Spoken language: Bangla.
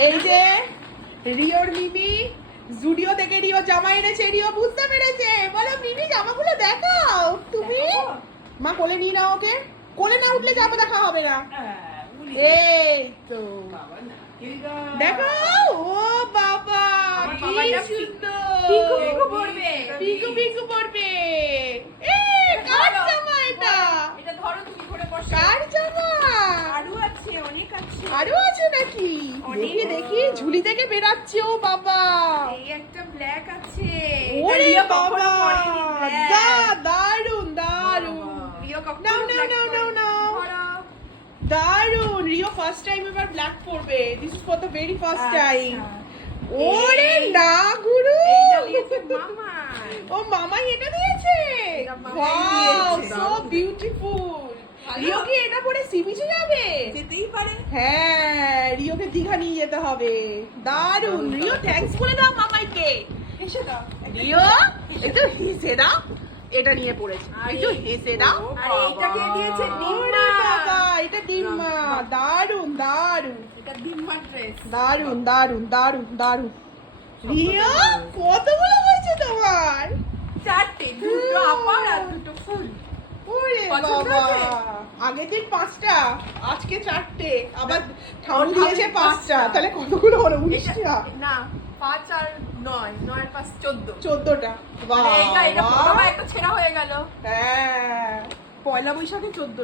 এই যে রিওর মিমি জুডিও থেকে রিও জামা এনেছে, রিও বুঝতে পেরেছে। বলো মিমি জামাগুলো দেখাও তুমি। মা কোলে নিয়ে নাও ওকে, কোলে না উঠলে জামা দেখা হবে না। এই তো দেখো, ও বাবা কি সুন্দর, পিকু পিকু পড়বে, পিকু পিকু পড়বে। কার জামা এটা? এটা ধরো তুমি ধরে বসো। কার জামা? আরো আছে, অনেক আছে। আরো আছে নাকি? অনেক। দেখি দেখি, ঝুলি থেকে বেরাচ্ছে। ও বাবা, এই একটা ব্ল্যাক আছে। ওরে রিও বাবা, কখনো পরেনি black। দারুন দারুন রিও কখনো নাও, নাও, black নাও, নাও, পরেনি। নাও। ধরো। দারুন, রিও ফার্স্ট টাইম এবার ব্ল্যাক পরবে। This is for the very first time. আচ্ছা। ওরে এই। না গুরু, এইটা দিয়েছে মামা। ও মামাই এটা দিয়েছে। এটা মামাই ওয়াও, দিয়েছে। So beautiful. ভালো। রিও কি এটা পরে সি বিচে যাবে? যেতেই পারে। হ্যাঁ, রিওকে দীঘা নিয়ে যেতে হবে। দারুন, রিও থ্যাঙ্কস বলে দাও মামাইকে। এসে দাও। রিও একটু হেসে দাও, এটা নিয়ে পড়েছে, একটু হেসে দাও। আর এইটা কে দিয়েছে? ওরে ডিম্মা। বাবা, এটা ডিম্মা। দারুন দারুন এটা ডিম্মা ড্রেস। দারুন দারুন দারুন দারুন। রিও কতগুলো হয়েছে তোমার? চারটে, দুটো আপার আর দুটো ফুল। ওরে পছন্দ বাবা, হয়েছে? আগের দিন 5টা, আজকে 4টে, আবার ঠাকুর ঠাকুর দিয়েছে 5টা, তাহলে কতগুলো হলো? 19টা, না 5 আর 9, 9 আর 5 14। 14টা। মানে এটা বাবা, প্রথমে একটা ছেঁড়া হয়ে গেল। হ্যাঁ, পয়লা বৈশাখে 14।